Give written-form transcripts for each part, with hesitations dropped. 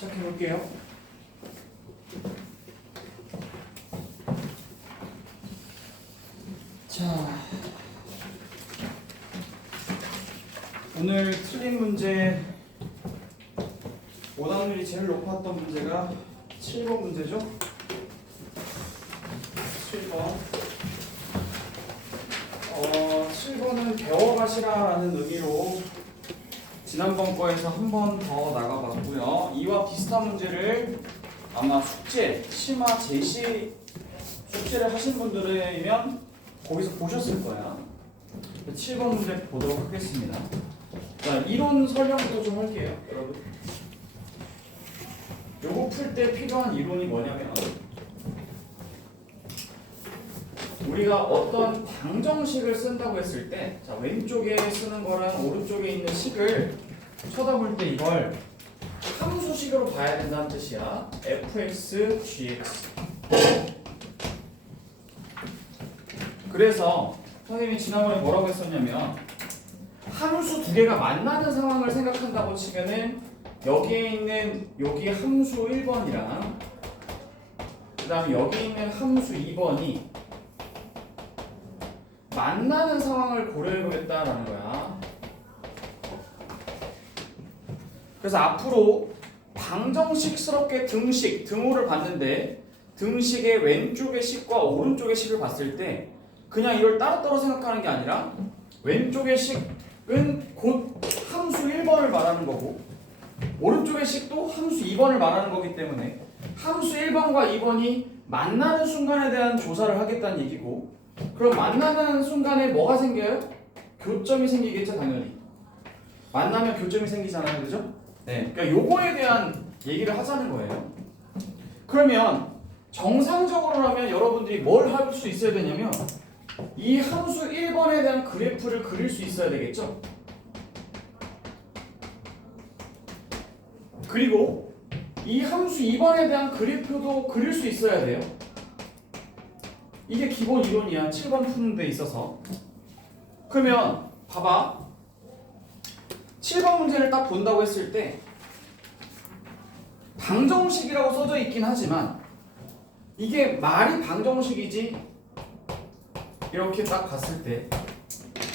시작해 볼게요. 자, 오늘 틀린 문제 오답률이 제일 높았던 문제가 7번 문제죠? 7번. 7번은 배워가시라라는 의미로 지난번 거에서 한 번 더 나가봤고요. 이와 비슷한 문제를 아마 숙제, 심화, 제시 숙제를 하신 분들이면 거기서 보셨을 거야. 7번 문제 보도록 하겠습니다. 자, 이론 설명부터 좀 할게요, 여러분. 요거 풀 때 필요한 이론이 뭐냐면 우리가 어떤 방정식을 쓴다고 했을 때, 자, 왼쪽에 쓰는 거랑 오른쪽에 있는 식을 쳐다볼 때 이걸 함수식으로 봐야 된다는 뜻이야. fx, gx. 그래서 선생님이 지난번에 뭐라고 했었냐면 함수 두 개가 만나는 상황을 생각한다고 치면은 여기에 있는 여기 함수 1번이랑 그 다음에 여기 있는 함수 2번이 만나는 상황을 고려해보겠다라는 거야. 그래서 앞으로 방정식스럽게 등호를 봤는데 등식의 왼쪽의 식과 오른쪽의 식을 봤을 때 그냥 이걸 따로따로 생각하는 게 아니라 왼쪽의 식은 곧 함수 1번을 말하는 거고 오른쪽의 식도 함수 2번을 말하는 거기 때문에 함수 1번과 2번이 만나는 순간에 대한 조사를 하겠다는 얘기고, 그럼 만나는 순간에 뭐가 생겨요? 교점이 생기겠죠, 당연히. 만나면 교점이 생기잖아요, 그죠? 네, 그러니까 요거에 대한 얘기를 하자는 거예요. 그러면 정상적으로라면 여러분들이 뭘 할 수 있어야 되냐면 이 함수 1번에 대한 그래프를 그릴 수 있어야 되겠죠? 그리고 이 함수 2번에 대한 그래프도 그릴 수 있어야 돼요. 이게 기본 이론이야. 7번 푸는 데 있어서. 그러면 봐봐. 7번 문제를 딱 본다고 했을 때 방정식이라고 써져 있긴 하지만 이게 말이 방정식이지 이렇게 딱 봤을 때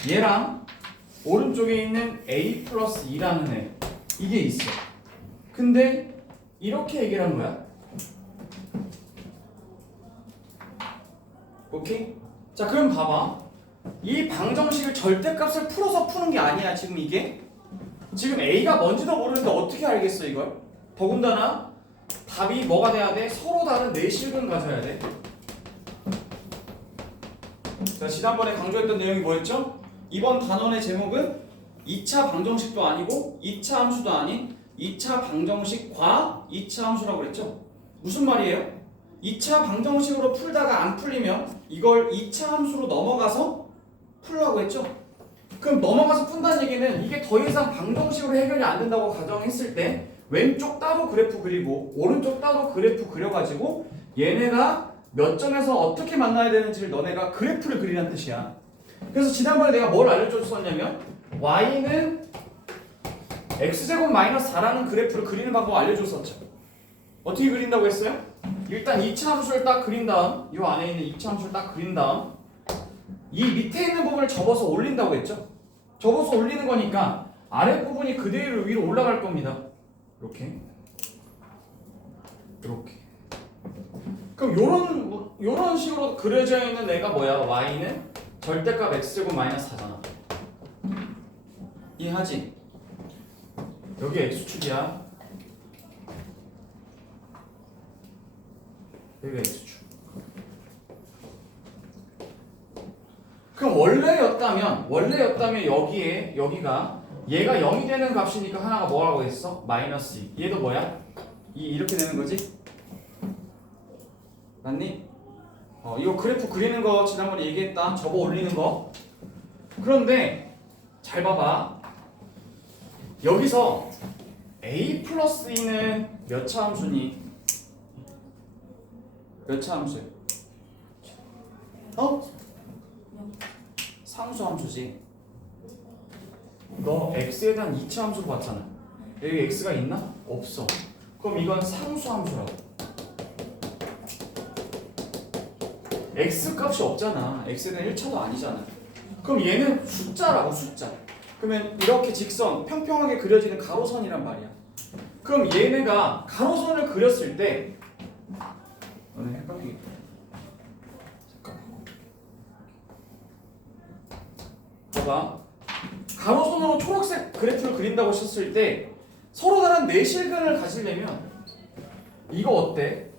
얘랑 오른쪽에 있는 a 플러스 2라는 애 이게 있어. 근데 이렇게 얘기를 한 거야. 오케이? 자, 그럼 봐봐. 이 방정식을 절대값을 풀어서 푸는 게 아니야. 지금 이게 지금 a가 뭔지도 모르는데 어떻게 알겠어 이걸? 더군다나 답이 뭐가 돼야 돼? 서로 다른 내식은 가져야 돼. 자, 지난번에 강조했던 내용이 뭐였죠? 이번 단원의 제목은 2차 방정식도 아니고 2차 함수도 아닌 2차 방정식과 2차 함수라고 그랬죠? 무슨 말이에요? 2차 방정식으로 풀다가 안 풀리면 이걸 2차 함수로 넘어가서 풀라고 했죠? 그럼 넘어가서 푼다는 얘기는 이게 더 이상 방정식으로 해결이 안 된다고 가정했을 때 왼쪽 따로 그래프 그리고 오른쪽 따로 그래프 그려가지고 얘네가 몇 점에서 어떻게 만나야 되는지를 너네가 그래프를 그리라는 뜻이야. 그래서 지난번에 내가 뭘 알려줬었냐면 y는 x제곱 마이너스 4라는 그래프를 그리는 방법 알려줬었죠. 어떻게 그린다고 했어요? 일단 2차 함수를 딱 그린 다음 이 안에 있는 2차 함수를 딱 그린 다음 이 밑에 있는 부분을 접어서 올린다고 했죠. 접어서 올리는 거니까 아랫부분이 그대로 위로 올라갈 겁니다. 이렇게 그럼 요런 식으로 그려져 있는 애가 뭐야? y는 절대값 x제곱 마이너스 4잖아. 이해하지? 여기 x축이야. 여기가 x축. 그럼 원래였다면 여기가 얘가 0이 되는 값이니까 하나가 뭐라고 했어? 마이너스 2. 얘도 뭐야? 이렇게 되는 거지? 맞니? 이거 그래프 그리는 거 지난번에 얘기했다. 접어 올리는 거. 그런데 잘 봐봐. 여기서 a 플러스 2는 몇 차 함수니? 몇 차 함수야? 상수 함수지. 너 x에 대한 2차 함수로 봤잖아. 여기 x가 있나? 없어. 그럼 이건 상수함수라고. x 값이 없잖아. x는 1차도 아니잖아. 그럼 얘는 숫자라고, 숫자. 그러면 이렇게 직선 평평하게 그려지는 가로선이란 말이야. 그럼 얘네가 가로선을 그렸을 때 너네 헷갈리겠다. 잠깐. 봐봐. 가로선으로 초록색 그래프를 그린다고 했을 때 서로 다른 내실근을 가지려면 이거 어때?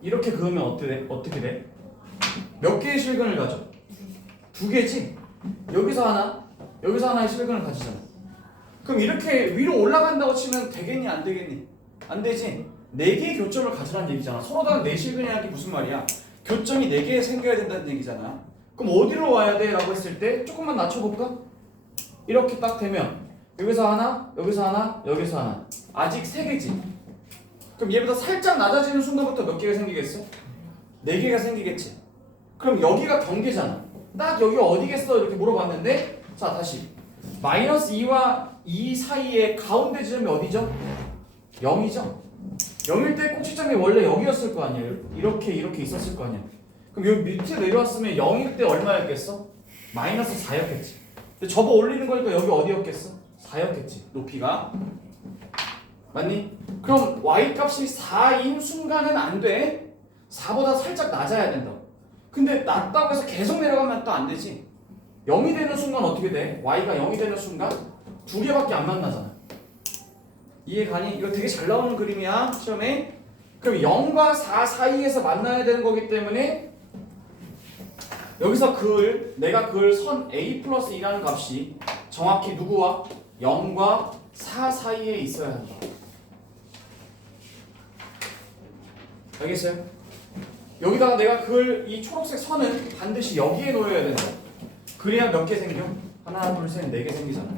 이렇게 그으면 어떻게 돼? 몇 개의 실근을 가져? 두 개지? 여기서 하나의 실근을 가지잖아. 그럼 이렇게 위로 올라간다고 치면 되겠니? 안 되겠니? 안 되지? 네 개의 교점을 가지라는 얘기잖아. 서로 다른 네 실근이라는 게 무슨 말이야? 교점이 네 개 생겨야 된다는 얘기잖아. 그럼 어디로 와야 돼? 라고 했을 때 조금만 낮춰볼까? 이렇게 딱 되면 여기서 하나, 여기서 하나, 여기서 하나. 아직 세 개지? 그럼 얘보다 살짝 낮아지는 순간부터 몇 개가 생기겠어? 네 개가 생기겠지? 그럼 여기가 경계잖아. 딱 여기가 어디겠어? 이렇게 물어봤는데 자 다시 마이너스 2와 2 사이의 가운데 지점이 어디죠? 0이죠? 0일 때 꼭지점이 원래 여기였을 거 아니에요? 이렇게 있었을 거 아니야? 그럼 여기 밑에 내려왔으면 0일 때 얼마였겠어? 마이너스 4였겠지. 근데 접어 올리는 거니까 여기 어디였겠어? 4였겠지. 높이가. 맞니? 그럼 y값이 4인 순간은 안 돼. 4보다 살짝 낮아야 된다. 근데 낮다고 해서 계속 내려가면 또 안 되지. 0이 되는 순간 어떻게 돼? y가 0이 되는 순간 두 개밖에 안 만나잖아. 이해가니? 이거 되게 잘 나오는 그림이야 시험에. 그럼 0과 4 사이에서 만나야 되는 거기 때문에 여기서 내가 그을 선 a 플러스 2라는 값이 정확히 누구와? 0과 4 사이에 있어야 한다. 알겠어요? 여기다가 내가 그을 이 초록색 선은 반드시 여기에 놓여야 된다. 그래야 몇 개 생겨? 하나, 둘, 셋, 네 개 생기잖아.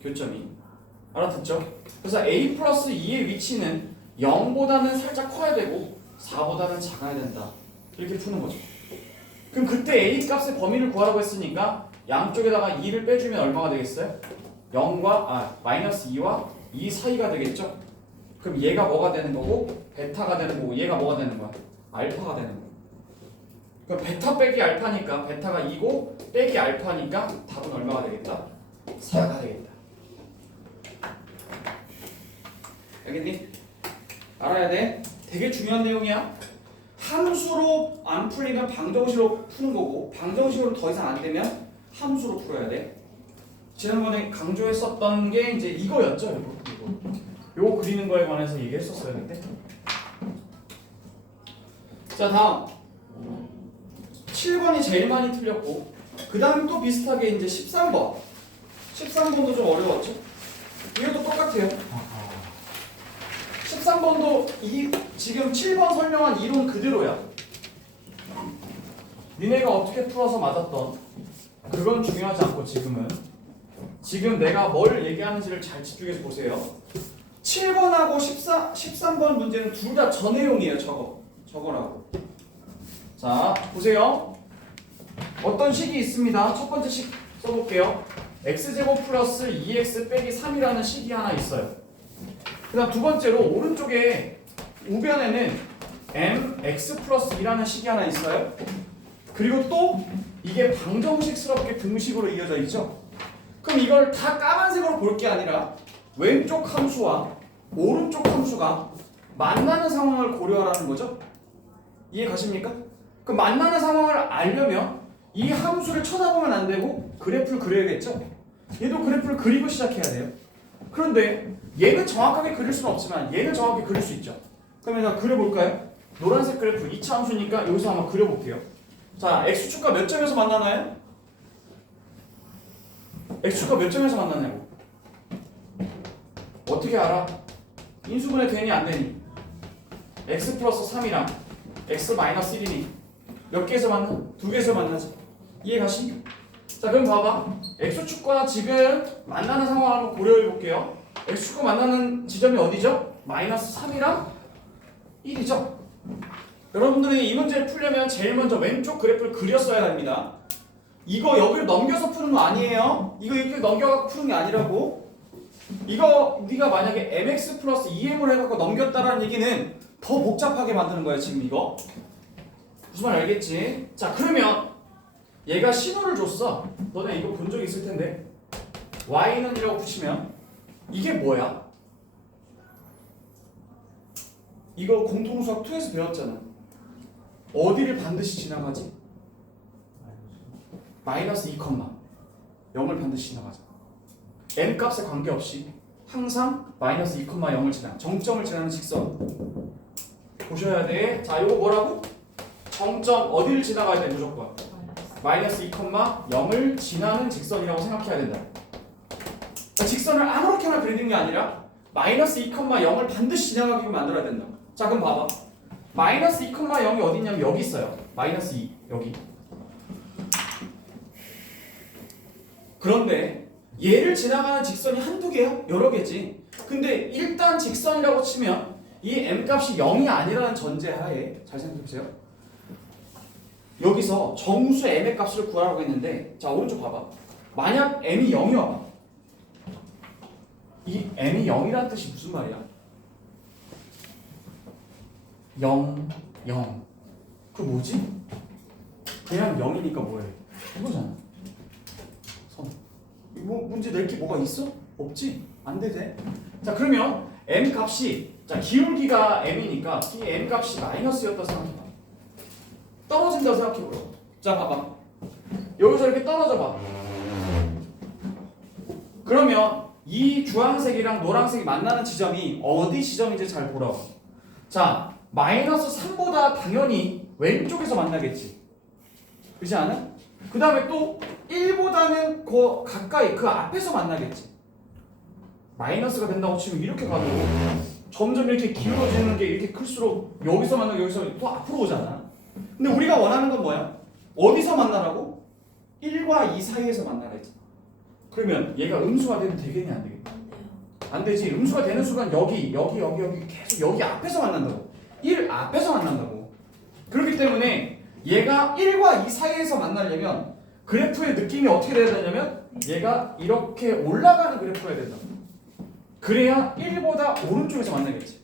교점이. 알아듣죠? 그래서 a 플러스 2의 위치는 0보다는 살짝 커야 되고 4보다는 작아야 된다. 이렇게 푸는 거죠. 그럼 그때 a 값의 범위를 구하라고 했으니까 양쪽에다가 2를 빼주면 얼마가 되겠어요? 마이너스 2와 2 사이가 되겠죠? 그럼 얘가 뭐가 되는 거고 베타가 되는 거고 얘가 뭐가 되는 거야? 알파가 되는 거야. 그럼 베타 빼기 알파니까 베타가 2고 빼기 알파니까 답은 얼마가 되겠다? 4가 되겠다. 알겠니? 알아야 돼. 되게 중요한 내용이야. 함수로 안 풀리면 방정식으로 푸는 거고 방정식으로 더 이상 안 되면 함수로 풀어야 돼. 지난번에 강조했었던 게 이제 이거였죠. 요거 그리는 거에 관해서 얘기했었어요 그때. 자 다음 7번이 제일 많이 틀렸고 그 다음 또 비슷하게 이제 13번도 좀 어려웠죠? 이것도 똑같아요. 13번도 지금 7번 설명한 이론 그대로야. 니네가 어떻게 풀어서 맞았던 그건 중요하지 않고 지금 내가 뭘 얘기하는지를 잘 집중해서 보세요. 7번하고 13번 문제는 둘 다 저 내용이에요. 저거라고. 자 보세요. 어떤 식이 있습니다. 첫 번째 식 써볼게요. x제곱 플러스 2x 빼기 3이라는 식이 하나 있어요. 그 다음 두 번째로 오른쪽에 우변에는 mx 플러스 2라는 식이 하나 있어요. 그리고 또 이게 방정식스럽게 등식으로 이어져 있죠. 그럼 이걸 다 까만색으로 볼 게 아니라 왼쪽 함수와 오른쪽 함수가 만나는 상황을 고려하라는 거죠. 이해 가십니까? 그럼 만나는 상황을 알려면 이 함수를 쳐다보면 안 되고 그래프를 그려야겠죠. 얘도 그래프를 그리고 시작해야 돼요. 그런데 얘는 정확하게 그릴 수는 없지만 얘는 정확하게 그릴 수 있죠. 그러면 제가 그려볼까요? 노란색 그래프 2차 함수니까 여기서 한번 그려볼게요. 자, x축과 몇 점에서 만나나요? x축과 몇 점에서 만나냐고. 어떻게 알아? 인수분해 되니 안 되니? x 플러스 3이랑 x 마이너스 1이니 몇 개에서 만나? 두 개에서 만나지. 이해 가시? 자 그럼 봐봐. x축과 지금 만나는 상황을 한번 고려해 볼게요. x축과 만나는 지점이 어디죠? 마이너스 3이랑 1이죠. 여러분들이 이 문제를 풀려면 제일 먼저 왼쪽 그래프를 그렸어야 합니다. 이거 여기를 넘겨서 푸는 거 아니에요. 이거 이렇게 넘겨갖고 푸는 게 아니라고. 이거 네가 만약에 mx 플러스 2m을 해갖고 넘겼다라는 얘기는 더 복잡하게 만드는 거야 지금 이거. 무슨 말 알겠지? 자 그러면 얘가 신호를 줬어. 너네 이거 본 적 있을 텐데 y는 이라고 붙이면 이게 뭐야? 이거 공통수학 2에서 배웠잖아. 어디를 반드시 지나가지? 마이너스 2, 0을 반드시 지나가자. m 값에 관계없이 항상 마이너스 2, 0을 지나 정점을 지나는 직선 보셔야 돼. 자 이거 뭐라고? 정점 어디를 지나가야 돼 무조건? 마이너스 2, 0을 지나는 직선이라고 생각해야 된다. 자, 직선을 아무렇게나 그리는 게 아니라 마이너스 2, 0을 반드시 지나가게끔 만들어야 된다. 자 그럼 봐봐. 마이너스 2, 0이 어디 있냐면 여기 있어요. 마이너스 2 여기. 그런데 얘를 지나가는 직선이 한두 개야? 여러 개지. 근데 일단 직선이라고 치면 이 m값이 0이 아니라는 전제하에 잘 생각해보세요. 여기서 정수 m의 값을 구하라고 했는데 자 오른쪽 봐봐. 만약 m이 0이 와봐. 이 m이 0이라는 뜻이 무슨 말이야? 0, 0. 그 뭐지? 그냥 0이니까 뭐해? 이거잖아. 선. 뭐 문제 낼 게 뭐가 있어? 없지? 안 되지? 자 그러면 m 값이 자 기울기가 m이니까 이 m 값이 마이너스였다 생각해봐. 떨어진다고 생각해보려. 자 봐봐. 여기서 이렇게 떨어져봐. 그러면 이 주황색이랑 노란색이 만나는 지점이 어디 지점인지 잘 보라고. 자 마이너스 3보다 당연히 왼쪽에서 만나겠지. 그렇지 않아? 그 다음에 또 1보다는 그 가까이 그 앞에서 만나겠지. 마이너스가 된다고 치면 이렇게 가도 점점 이렇게 기울어지는 게 이렇게 클수록 여기서 만나고 여기서 또 앞으로 오잖아. 근데 우리가 원하는 건 뭐야? 어디서 만나라고? 1과 2 사이에서 만나라 했잖아. 그러면 얘가 음수가 되면 되겠냐 안 되겠냐? 안 되지. 음수가 되는 순간 여기 계속 여기 앞에서 만난다고. 1 앞에서 만난다고. 그렇기 때문에 얘가 1과 2 사이에서 만나려면 그래프의 느낌이 어떻게 돼야 되냐면 얘가 이렇게 올라가는 그래프가 된다. 그래야 1보다 오른쪽에서 만나겠지.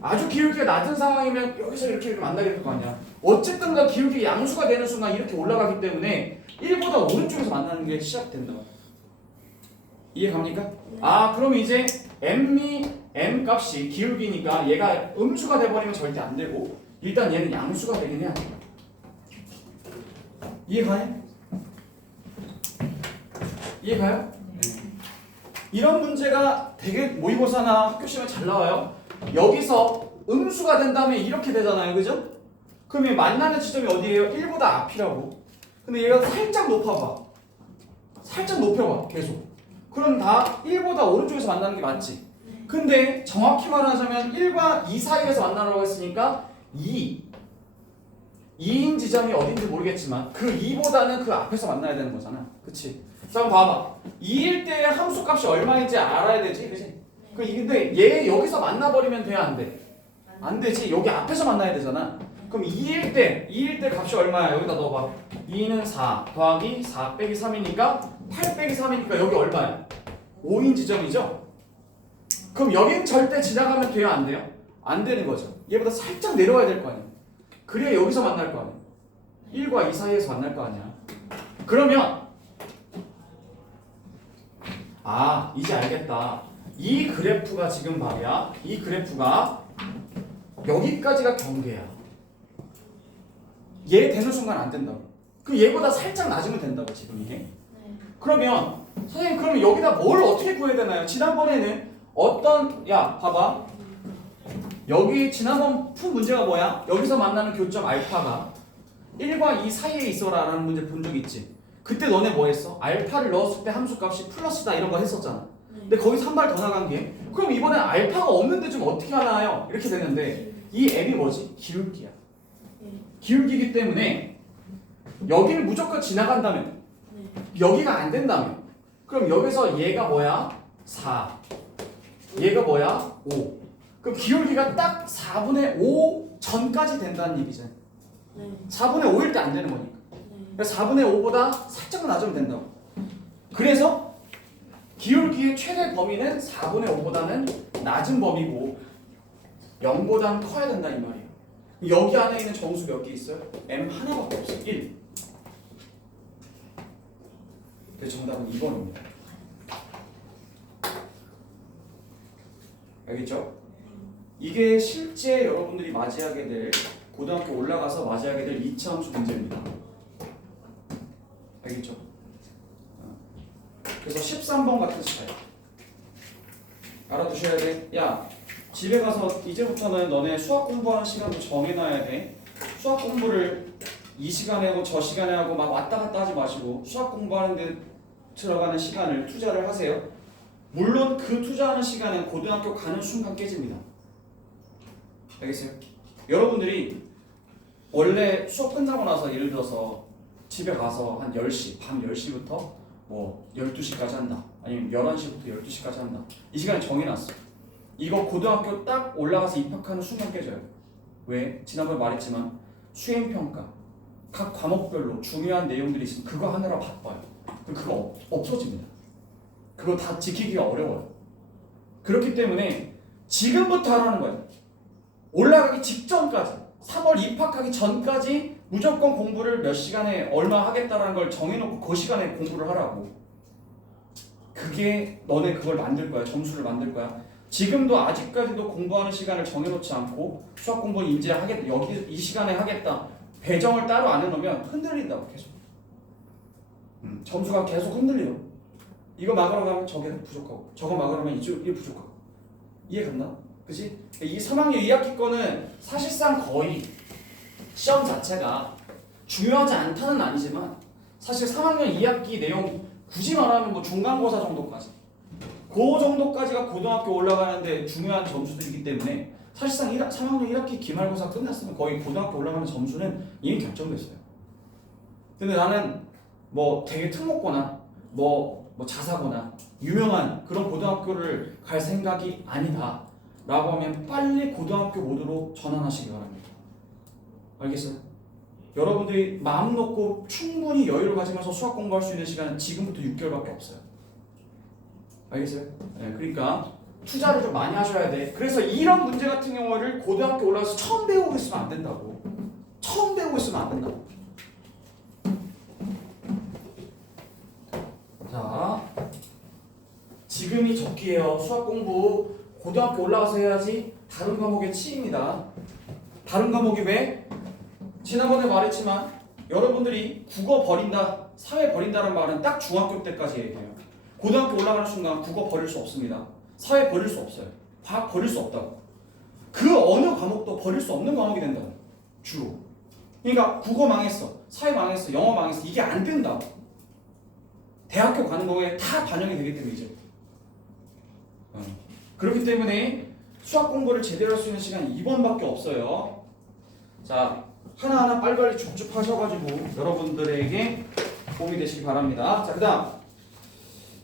아주 기울기가 낮은 상황이면 여기서 이렇게 만나게 될 거 아니야. 어쨌든 그 기울기 양수가 되는 순간 이렇게 올라가기 때문에 1보다 오른쪽에서 만나는 게 시작된다. 이해 갑니까? 아 그럼 이제 m 값이 기울기니까 얘가 음수가 돼버리면 절대 안 되고 일단 얘는 양수가 되긴 해야 돼. 이해 가요? 이해 가요? 이런 문제가 되게 모의고사나 학교 시험에 잘 나와요. 여기서 음수가 된 다음에 이렇게 되잖아요. 그죠? 그럼 만나는 지점이 어디예요? 1보다 앞이라고. 근데 얘가 살짝 높아봐. 살짝 높여봐. 계속. 그럼 다 1보다 오른쪽에서 만나는 게 맞지? 근데 정확히 말하자면 1과 2 사이에서 만나라고 했으니까 2인 지점이 어딘지 모르겠지만 그 2보다는 그 앞에서 만나야 되는 거잖아. 그치? 자 그럼 봐봐. 2일 때 함수값이 얼마인지 알아야 되지? 그치? 근데 얘 여기서 만나버리면 돼? 안 돼? 안 되지. 여기 앞에서 만나야 되잖아. 그럼 2일 때 값이 얼마야? 여기다 넣어봐. 2는 4 더하기 4 빼기 3이니까 8 빼기 3이니까 여기 얼마야? 5인 지점이죠? 그럼 여긴 절대 지나가면 돼요? 안 돼요? 안 되는 거죠. 얘보다 살짝 내려와야 될 거 아니야. 그래야 여기서 만날 거 아니야. 1과 2 사이에서 만날 거 아니야. 그러면 아 이제 알겠다. 이 그래프가 지금 말이야. 이 그래프가 여기까지가 경계야. 얘 되는 순간 안 된다고. 그럼 얘보다 살짝 낮으면 된다고 지금 이게. 그러면 선생님 그러면 여기다 뭘 어떻게 구해야 되나요? 지난번에는 야 봐봐. 여기 지난번 푼 문제가 뭐야? 여기서 만나는 교점 알파가 1과 2 사이에 있어라 라는 문제 본 적 있지? 그때 너네 뭐 했어? 알파를 넣었을 때 함수값이 플러스다 이런 거 했었잖아. 근데 거기서 한 발 더 나간 게 그럼 이번엔 알파가 없는데 좀 어떻게 하나요? 이렇게 되는데 이 m이 뭐지? 기울기야. 기울기이기 때문에 여기를 무조건 지나간다면 여기가 안 된다면 그럼 여기서 얘가 뭐야? 4 얘가 뭐야? 5 그럼 기울기가 딱 4분의 5 전까지 된다는 얘기잖아. 4분의 5일 때 안 되는 거니까. 그래서 4분의 5보다 살짝만 낮으면 된다고. 그래서 기울기의 최대 범위는 4분의 5보다는 낮은 범위고 0보다는 커야 된다 이 말이에요. 여기 안에 있는 정수 몇 개 있어요? m 하나밖에 없어요. 1. 그래서 정답은 2번입니다. 알겠죠? 이게 실제 여러분들이 맞이하게 될 고등학교 올라가서 맞이하게 될 2차 함수 문제입니다. 알겠죠? 그래서 13번 같은 스타일 알아두셔야 돼. 야, 집에 가서 이제부터는 너네 수학 공부하는 시간도 정해놔야 돼. 수학 공부를 이 시간에 하고 저 시간에 하고 막 왔다 갔다 하지 마시고 수학 공부하는 데 들어가는 시간을 투자를 하세요. 물론 그 투자하는 시간은 고등학교 가는 순간 깨집니다. 알겠어요? 여러분들이 원래 수업 끝나고 나서 예를 들어서 집에 가서 한 10시, 밤 10시부터 뭐 12시까지 한다. 아니면 11시부터 12시까지 한다. 이 시간을 정해놨어. 이거 고등학교 딱 올라가서 입학하는 순간 깨져요. 왜? 지난번에 말했지만 수행평가 각 과목별로 중요한 내용들이 있으면 그거 하느라 바빠요. 그럼 그거 없어집니다. 그거 다 지키기가 어려워요. 그렇기 때문에 지금부터 하라는 거예요. 올라가기 직전까지 3월 입학하기 전까지 무조건 공부를 몇 시간에 얼마 하겠다라는 걸 정해놓고 그 시간에 공부를 하라고. 그게 너네 그걸 만들 거야. 점수를 만들 거야. 지금도 아직까지도 공부하는 시간을 정해놓지 않고 수학 공부는 이제 하겠다. 여기 이 시간에 하겠다. 배정을 따로 안 해놓으면 흔들린다고 계속. 점수가 계속 흔들려요. 이거 막으러 가면 저게 부족하고 저거 막으러 가면 이게 부족하고. 이해 갔나? 그치? 이 3학년 2학기 거는 사실상 거의 시험 자체가 중요하지 않다는 아니지만 사실 3학년 2학기 내용 굳이 말하면 뭐 중간고사 정도까지 그 정도까지가 고등학교 올라가는데 중요한 점수들이기 때문에 사실상 3학년 1학기 기말고사 끝났으면 거의 고등학교 올라가는 점수는 이미 결정됐어요. 근데 나는 뭐 되게 특목고나 뭐 자사고나 유명한 그런 고등학교를 갈 생각이 아니다 라고 하면 빨리 고등학교 모드로 전환하시기 바랍니다. 알겠어요? 여러분들이 마음 놓고 충분히 여유를 가지면서 수학 공부할 수 있는 시간은 지금부터 6개월밖에 없어요. 알겠어요? 네, 그러니까 투자를 좀 많이 하셔야 돼. 그래서 이런 문제 같은 경우를 고등학교 올라가서 처음 배우고 있으면 안 된다고. 처음 배우고 있으면 안 된다고. 자, 지금이 적기예요. 수학 공부 고등학교 올라가서 해야지. 다른 과목에 치입니다. 다른 과목이 왜? 지난번에 말했지만 여러분들이 국어 버린다, 사회 버린다는 말은 딱 중학교 때까지 얘기해요. 고등학교 올라가는 순간 국어 버릴 수 없습니다. 사회 버릴 수 없어요. 과학 버릴 수 없다고. 그 어느 과목도 버릴 수 없는 과목이 된다고. 주로. 그러니까 국어 망했어, 사회 망했어, 영어 망했어. 이게 안 된다고. 대학교 가는 거에 다 반영이 되기 때문에 이제. 그렇기 때문에 수학 공부를 제대로 할 수 있는 시간이 2번밖에 없어요. 자, 하나하나 빨리빨리 쭉쭉 하셔가지고 여러분들에게 도움이 되시기 바랍니다. 자, 그 다음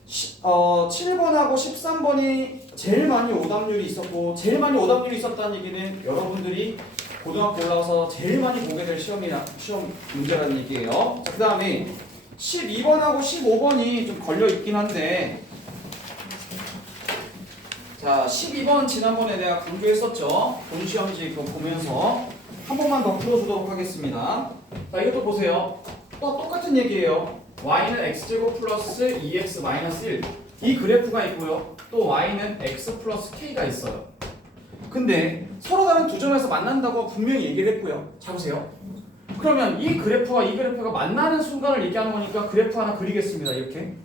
7번하고 13번이 제일 많이 오답률이 있었고, 제일 많이 오답률이 있었다는 얘기는 여러분들이 고등학교 올라가서 제일 많이 보게 될 시험 문제라는 얘기예요. 자, 그 다음에 12번하고 15번이 좀 걸려 있긴 한데, 자, 12번 지난번에 내가 강조했었죠. 본시험지 그거 보면서 한 번만 더 풀어주도록 하겠습니다. 자, 이것도 보세요. 또 똑같은 얘기예요. y는 x제곱 플러스 2x 마이너스 1. 이 그래프가 있고요. 또 y는 x 플러스 k가 있어요. 근데 서로 다른 두 점에서 만난다고 분명히 얘기를 했고요. 자, 보세요. 그러면 이 그래프와 이 그래프가 만나는 순간을 얘기하는 거니까 그래프 하나 그리겠습니다. 이렇게.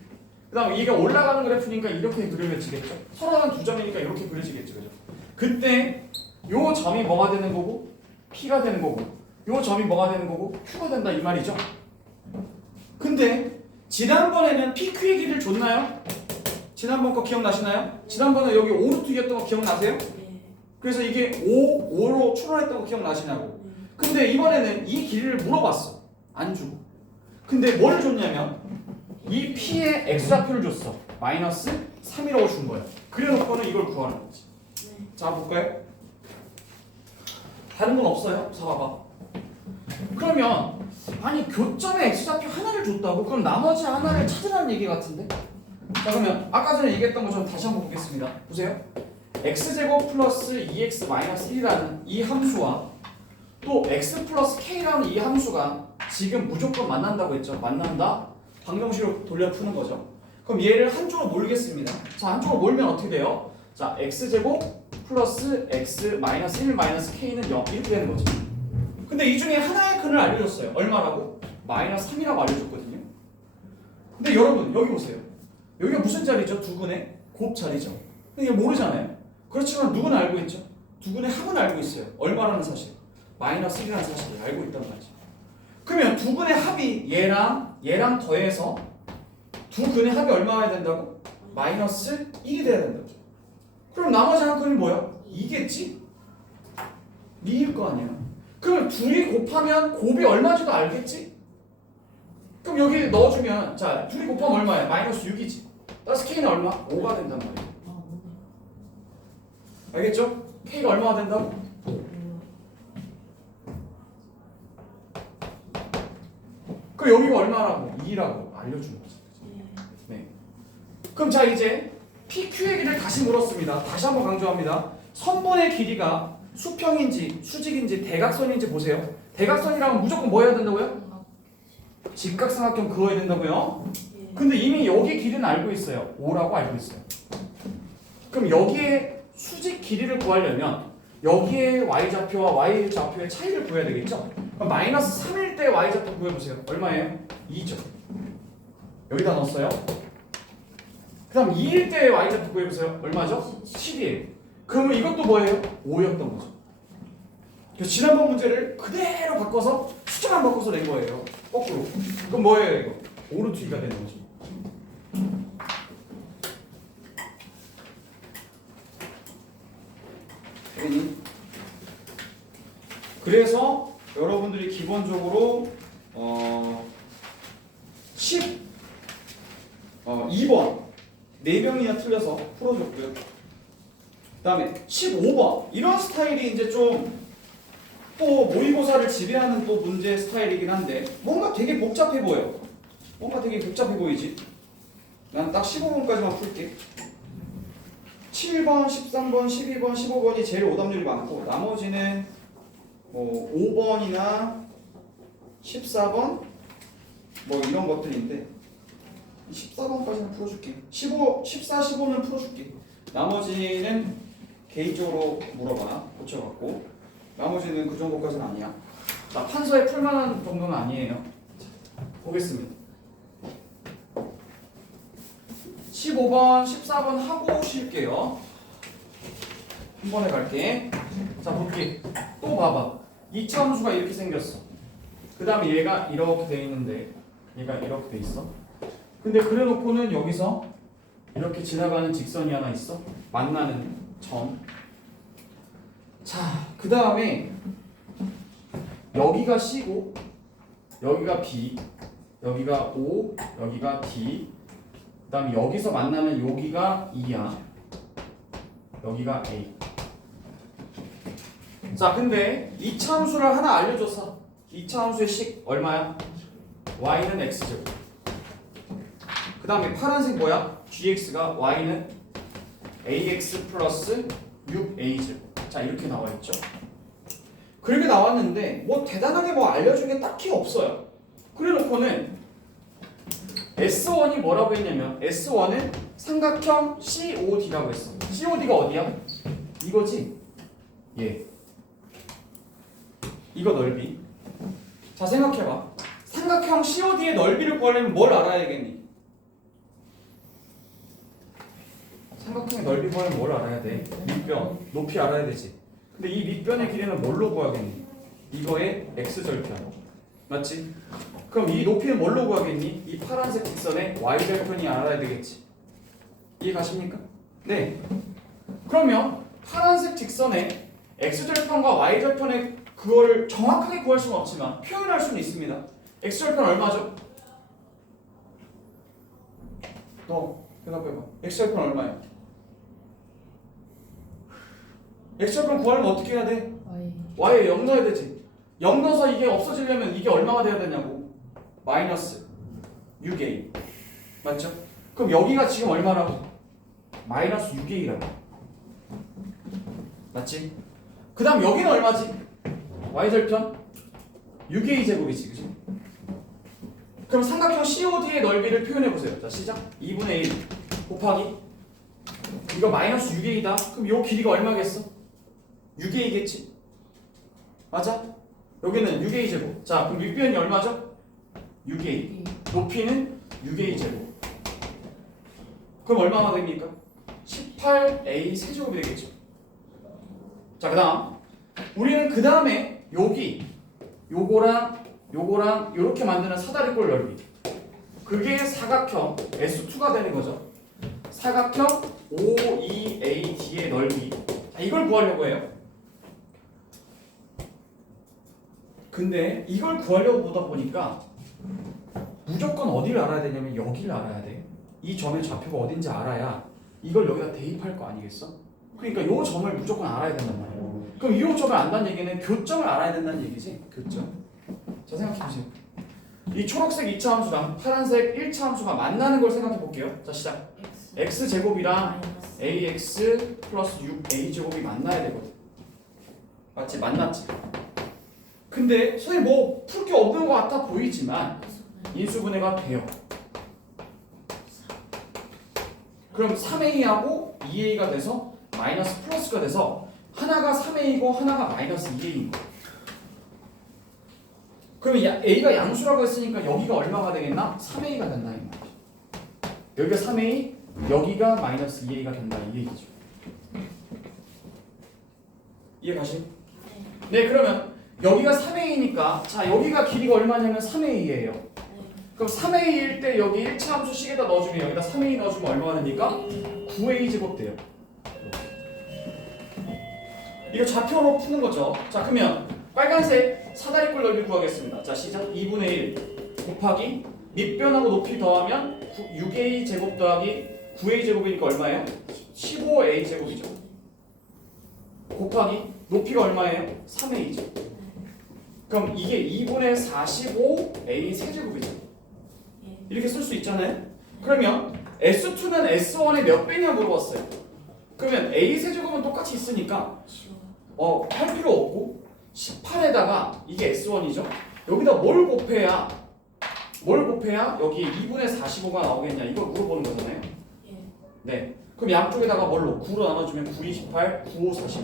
그 다음에 이게 올라가는 그래프니까 이렇게 그려지겠죠. 서로 다른 두 점이니까 이렇게 그려지겠죠. 그죠? 그때 요 점이 뭐가 되는 거고 P가 되는 거고, 요 점이 뭐가 되는 거고 Q가 된다 이 말이죠. 근데 지난번에는 PQ의 길이를 줬나요? 지난번 거 기억나시나요? 지난번에 여기 5루트였던 거 기억나세요? 그래서 이게 5로 추론했던 거 기억나시냐고. 근데 이번에는 이 길이를 물어봤어. 안 주고. 근데 뭘 줬냐면 이 P의 X좌표를 줬어. 마이너스 3이라고 준 거야. 그래놓고는 이걸 구하는 거지. 자, 볼까요? 다른 건 없어요? 자, 봐봐. 그러면 아니 교점의 X좌표 하나를 줬다고? 그럼 나머지 하나를 찾으라는 얘기 같은데? 자 그러면 아까 전에 얘기했던 것처럼 다시 한번 보겠습니다. 보세요. x제곱 플러스 2x 마이너스 1이라는 이 함수와 또 x 플러스 k라는 이 함수가 지금 무조건 만난다고 했죠. 만난다. 방정식으로 돌려 푸는 거죠. 그럼 얘를 한쪽으로 몰겠습니다. 자 한쪽으로 몰면 어떻게 돼요? 자 x제곱 플러스 x 마이너스 1 마이너스 k는 0 이렇게 되는 거죠. 근데 이 중에 하나의 근을 알려줬어요. 얼마라고? 마이너스 3이라고 알려줬거든요. 근데 여러분 여기 보세요. 여기가 무슨 자리죠? 두 근의 곱자리죠. 근데 이거 모르잖아요. 그렇지만 누구는 알고 있죠? 두 근의 합은 알고 있어요. 얼마라는 사실? 마이너스 1이라는 사실을 알고 있단 말이죠. 그러면 두 근의 합이 얘랑 더해서 두 근의 합이 얼마여야 된다고? 마이너스 1이 돼야 된다고. 그럼 나머지 한 근이 뭐야? 2겠지? 2일 거 아니야. 그럼 둘이 곱하면 곱이 얼마인지도 알겠지? 그럼 여기 넣어주면 자 둘이 곱하면 얼마야? 마이너스 6이지. 따라서 k는 얼마? 5가 된단 말이야. 알겠죠? k가 얼마가 된다고? 그럼 여기가 얼마라고? 2라고 알려주는 거지. 네. 그럼 자 이제 PQ의 길이를 다시 물었습니다. 다시 한번 강조합니다. 선분의 길이가 수평인지 수직인지 대각선인지 보세요. 대각선이라면 무조건 뭐 해야 된다고요? 직각삼각형 그어야 된다고요? 근데 이미 여기 길이는 알고 있어요. 5라고 알고 있어요. 그럼 여기에 수직 길이를 구하려면 여기에 y좌표와 y좌표의 차이를 구해야 되겠죠? 그럼 마이너스 3일 때 y좌표 구해보세요. 얼마예요? 2죠. 여기다 넣었어요. 그 다음 2일 때 y좌표 구해보세요. 얼마죠? 7이에요. 그러면 이것도 뭐예요? 5였던 거죠. 그래서 지난번 문제를 그대로 바꿔서 숫자만 바꿔서 낸 거예요. 거꾸로. 그럼 뭐예요 이거? 5루트 2가 되는 거죠. 그래서 여러분들이 기본적으로 2번 4명이나 틀려서 풀어줬고요. 그 다음에 15번 이런 스타일이 이제 좀 또 모의고사를 지배하는 또 문제 스타일이긴 한데 뭔가 되게 복잡해 보여. 뭔가 되게 복잡해 보이지? 난 딱 15번까지만 풀게. 7번, 13번, 12번, 15번이 제일 오답률이 많고 나머지는 5번이나 14번 뭐 이런 것들인데 14번까지는 풀어줄게. 15, 14, 15는 풀어줄게. 나머지는 개인적으로 물어봐. 고쳐갖고 나머지는 그 정도까지는 아니야. 자, 판서에 풀만한 정도는 아니에요. 자, 보겠습니다. 15번, 14번 하고 쉴게요. 한 번에 갈게. 자, 볼게. 또 봐봐. 2차 함수가 이렇게 생겼어. 그 다음에 얘가 이렇게 돼 있는데 얘가 이렇게 돼 있어. 근데 그래 놓고는 여기서 이렇게 지나가는 직선이 하나 있어. 만나는 점. 자, 그 다음에 여기가 C고 여기가 B, 여기가 O, 여기가 D. 그 다음에 여기서 만나면 여기가 E야. 여기가 A. 자, 근데 2차 함수를 하나 알려줬어. 2차 함수의 식 얼마야? y는 x제곱. 그 다음에 파란색 뭐야? gx가 y는 ax 플러스 6a제곱. 자, 이렇게 나와있죠. 그렇게 나왔는데 뭐 대단하게 뭐 알려준 게 딱히 없어요. 그래 놓고는 S1이 뭐라고 했냐면 S1은 삼각형 COD라고 했어. COD가 어디야? 이거지? 예. 이거 넓이. 자, 생각해봐. 삼각형 COD의 넓이를 구하려면 뭘 알아야겠니? 삼각형의 넓이 구하려면 뭘 알아야 돼? 밑변, 높이 알아야 되지. 근데 이 밑변의 길이는 뭘로 구하겠니? 이거의 x절편. 맞지? 그럼 이 높이는 뭘로 구하겠니? 이 파란색 직선의 y절편이 알아야 되겠지. 이해 가십니까? 네. 그러면 파란색 직선의 x절편과 y절편의 그거를 정확하게 구할 수는 없지만 표현할 수는 있습니다. x절편 얼마죠? 너 대답해봐. x절편 얼마야? x절편 구하려면 어떻게 해야 돼? y에 0 넣어야 되지. 0 넣어서 이게 없어지려면 이게 얼마가 돼야 되냐고? 마이너스 6a. 맞죠? 그럼 여기가 지금 얼마라고? 마이너스 6A라고. 맞지? 그 다음 여기는 얼마지? Y절편 6A 제곱이지, 그치? 그럼 삼각형 COD의 넓이를 표현해보세요. 자, 시작. 2분의 1 곱하기 이거 마이너스 6A다. 그럼 요 길이가 얼마겠어? 6A겠지? 맞아? 여기는 6A 제곱. 자, 그럼 윗변이 얼마죠? 6A. 높이는 6A 제곱. 그럼 얼마나 됩니까? 18A 세제곱이 되겠죠. 자, 그 다음 우리는 그 다음에 여기 요거랑 요렇게 만드는 사다리꼴 넓이, 그게 사각형 S2가 되는 거죠. 사각형 OEAD의 넓이. 자, 이걸 구하려고 해요. 근데 이걸 구하려고 보다 보니까 무조건 어디를 알아야 되냐면 여기를 알아야 돼. 이 점의 좌표가 어딘지 알아야 이걸 여기다 대입할 거 아니겠어? 그러니까 요 점을 무조건 알아야 된단 말이야. 그럼 이 점을 안다는 얘기는 교점을 알아야 된다는 얘기지. 교점. 자, 생각해보세요. 이 초록색 2차 함수랑 파란색 1차 함수가 만나는 걸 생각해 볼게요. 자, 시작. x제곱이랑 ax 플러스 6a제곱이 만나야 되거든. 맞지? 만났지? 근데 선생님 뭐 풀 게 없는 것 같아 보이지만 인수분해가 돼요. 그럼 3a하고 2a가 돼서 마이너스 플러스가 돼서 하나가 3a이고 하나가 마이너스 2a인 거야. 그러면 a가 양수라고 했으니까 여기가 얼마가 되겠나? 3a가 된다 이 말이죠. 여기가 3a, 여기가 마이너스 2a가 된다 이 얘기죠. 이해가시? 네, 그러면 여기가 3a니까 자, 여기가 길이가 얼마냐면 3a예요. 그럼 3a일 때 여기 1차 함수 식에다 넣어주면 여기다 3a 넣어주면 얼마가 됩니까? 9a 제곱 돼요. 이거 좌표로 푸는 거죠. 자, 그러면 빨간색 사다리꼴 넓이 구하겠습니다. 자, 시작. 2분의 1 곱하기 밑변하고 높이 더하면 6a 제곱 더하기 9a 제곱이니까 얼마예요? 15a 제곱이죠. 곱하기 높이가 얼마예요? 3a죠. 그럼 이게 2분의 45a 세제곱이죠. 이렇게 쓸 수 있잖아요. 그러면 S2는 S1의 몇 배냐 물어봤어요. 그러면 a 세제곱은 똑같이 있으니까 할 필요 없고 18에다가 이게 S1이죠. 여기다 뭘 곱해야 여기 2분의 45가 나오겠냐 이걸 물어보는 거잖아요. 네. 그럼 양쪽에다가 뭘로? 9로 나눠주면 9, 28, 9, 5, 40.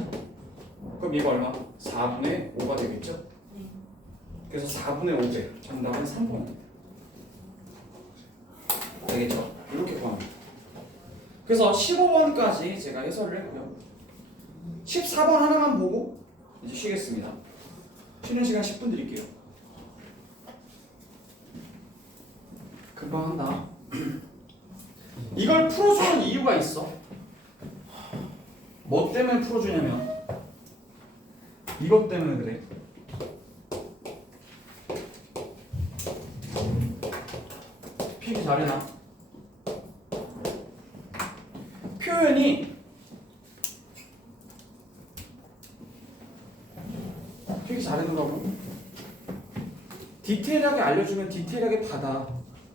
그럼 얘가 얼마? 4분의 5가 되겠죠? 그래서 4분의 5배. 정답은 3번입니다. 되겠죠? 이렇게 구합니다. 그래서 15번까지 제가 해설을 했고요. 14번 하나만 보고 이제 쉬겠습니다. 쉬는 시간 10분 드릴게요. 금방 한다. 이걸 풀어주는 이유가 있어. 뭐 때문에 풀어주냐면 이것 때문에 그래. 필기 잘해놔. 표현이 필기 잘해놓으라고. 디테일하게 알려주면 디테일하게 받아.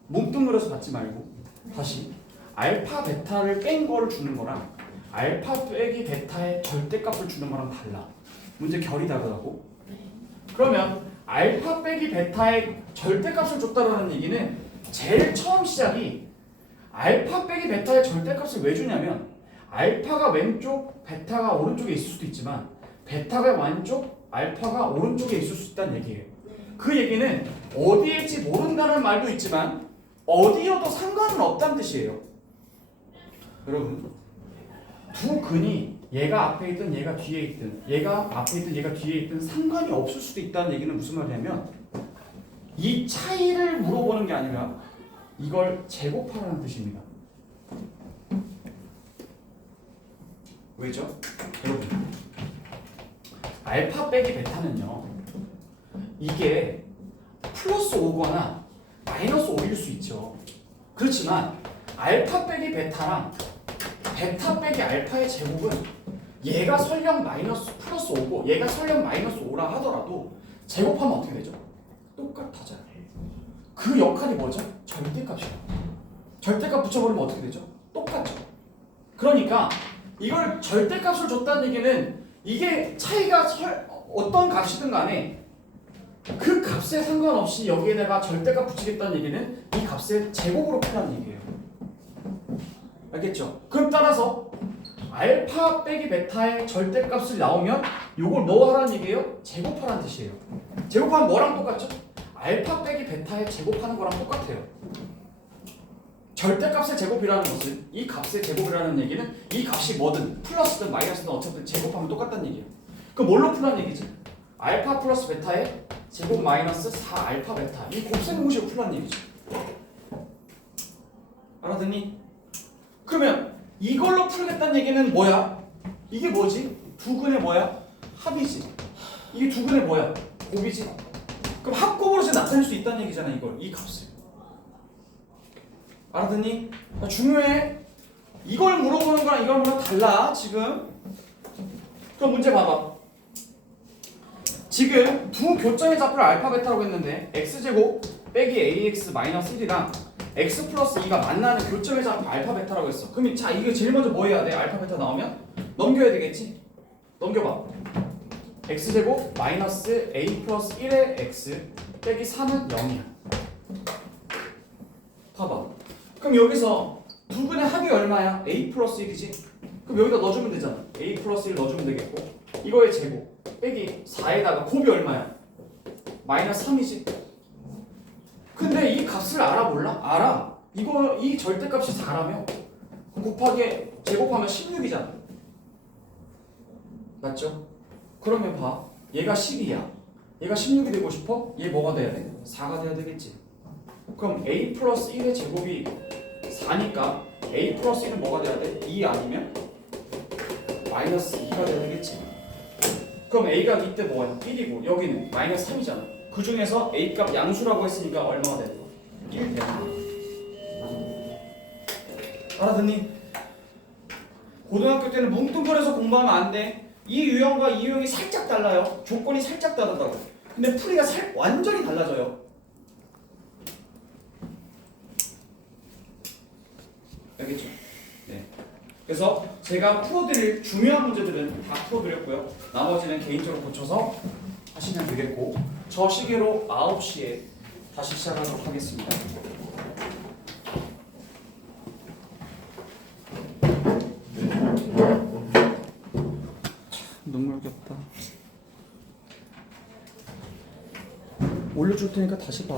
뭉뚱그려서 받지 말고. 다시 알파 베타를 뺀 거를 주는 거랑 알파 빼기 베타의 절대값을 주는 거랑 달라. 문제 결이 다르다고. 그러면 알파 빼기 베타의 절대값을 줬다라는 얘기는 제일 처음 시작이 알파 빼기 베타의 절대값을 왜 주냐면 알파가 왼쪽 베타가 오른쪽에 있을 수도 있지만 베타가 왼쪽 알파가 오른쪽에 있을 수 있다는 얘기예요. 그 얘기는 어디일지 모른다는 말도 있지만 어디여도 상관은 없다는 뜻이에요. 여러분, 두 근이 얘가 앞에 있든 얘가 뒤에 있든 얘가 앞에 있든 얘가 뒤에 있든 상관이 없을 수도 있다는 얘기는 무슨 말이냐면 이 차이를 물어보는 게 아니라 이걸 제곱하라는 뜻입니다. 왜죠? 여러분, 알파 빼기 베타는요 이게 플러스 5거나 마이너스 5일 수 있죠. 그렇지만 알파 빼기 베타랑 베타 빼기 알파의 제곱은 얘가 설령 마이너스 플러스 5고 얘가 설령 마이너스 5라 하더라도 제곱하면 어떻게 되죠? 똑같아져요. 그 역할이 뭐죠? 절대값이에요. 절대값 붙여버리면 어떻게 되죠? 똑같죠. 그러니까 이걸 절대값을 줬다는 얘기는 이게 차이가 어떤 값이든 간에 그 값에 상관없이 여기에다가 절대값 붙이겠다는 얘기는 이 값의 제곱으로 풀라는 얘기예요. 알겠죠? 그럼 따라서 알파 빼기 베타의 절대값을 나오면 이걸 뭐 하라는 얘기예요? 제곱하라는 뜻이에요. 제곱하면 뭐랑 똑같죠? 알파 빼기 베타의 제곱하는 거랑 똑같아요. 절대값의 제곱이라는 것은 이 값의 제곱이라는 얘기는 이 값이 뭐든 플러스든 마이너스든 어차피 제곱하면 똑같다는 얘기예요. 그럼 뭘로 풀라는 얘기지? 알파 플러스 베타의 제곱 마이너스 4알파 베타 이 곱셈 공식으로 풀라는 얘기죠. 알아듣니? 그러면 이걸로 풀겠다는 얘기는 뭐야? 이게 뭐지? 두근의 뭐야? 합이지. 이게 두근의 뭐야? 곱이지. 그럼 합곱으로 나타낼 수 있다는 얘기잖아. 이걸 이 값을. 알아듣니? 중요해. 이걸 물어보는 거랑 이걸 물어보는 거 달라 지금. 그럼 문제 봐봐. 지금 두 교점의 좌표를 알파 베타라고 했는데 x제곱 빼기 ax 마이너스 1이랑 x 플러스 2가 만나는 교점의 좌표 알파 베타라고 했어. 그럼 자 이거 제일 먼저 뭐 해야 돼? 알파 베타 나오면 넘겨야 되겠지? 넘겨봐. x제곱 마이너스 a 플러스 1의 x 빼기 3은 0이야. 봐봐. 그럼 여기서 두 분의 합이 얼마야? a 플러스 1이지? 그럼 여기다 넣어주면 되잖아. a 플러스 1 넣어주면 되겠고 이거의 제곱 빼기 4에다가 곱이 얼마야? 마이너스 3이지? 근데 이 값을 알아 몰라? 알아. 이거 이 절대값이 4라며 곱하기 제곱하면 16이잖아. 맞죠? 그러면 봐. 얘가 12야. 얘가 16이 되고 싶어? 얘 뭐가 돼야 돼? 4가 돼야 되겠지. 그럼 a 플러스 1의 제곱이 4니까 a 플러스 1은 뭐가 돼야 돼? 2 아니면 마이너스 2가 돼야 되겠지. 그럼 a가 이때 뭐야? 1이고 여기는 마이너스 3이잖아. 그 중에서 a 값 양수라고 했으니까 얼마가 되는 거야? 1 되는 거야. 알아듣니? 고등학교 때는 뭉뚱그려서 공부하면 안 돼. 이 유형과 이 유형이 살짝 달라요. 조건이 살짝 다르다고. 근데 풀이가 완전히 달라져요. 알겠죠? 네. 그래서 제가 풀어드릴 중요한 문제들은 다 풀어드렸고요. 나머지는 개인적으로 고쳐서 하시면 되겠고 저 시계로 9시에 다시 시작하도록 하겠습니다. 눈물 겹다. 올려줄 테니까 다시 봐.